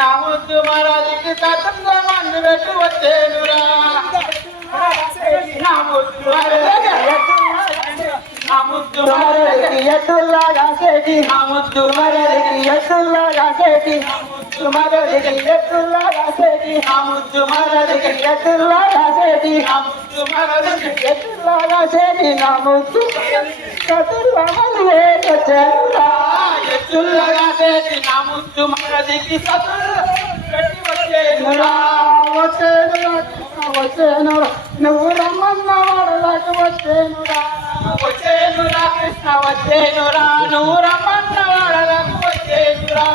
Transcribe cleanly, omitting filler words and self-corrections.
నాముద్దు మహారాజుకి సత్సంగమాన్ని పెట్టు వచ్చేనురా నాముద్దు నాముద్దు మహారాజుకి ఎత్తుల్లాగా చేటి నాముద్దు మహారాజుకి ఎత్తుల్లాగా చేటి మహారాజుకి ఎత్తుల్లాగా చేటి నాముద్దు మహారాజుకి ఎత్తుల్లాగా చేటి నాముద్దు మహారాజుకి ఎత్తుల్లాగా చేటి నాముద్దు సత్సంగమాన్ని పెట్టు వచ్చేనురా ఎత్తుల్లాగా చేటి నాముద్దు మహారాజుకి వచ్చేనురా నువ్వు రమ్మన్న వాడలకు వచ్చేనురా వచ్చేనురా కృష్ణ వచ్చేనురా నువ్వు రమ్మన్న వాడలకు వచ్చేనురా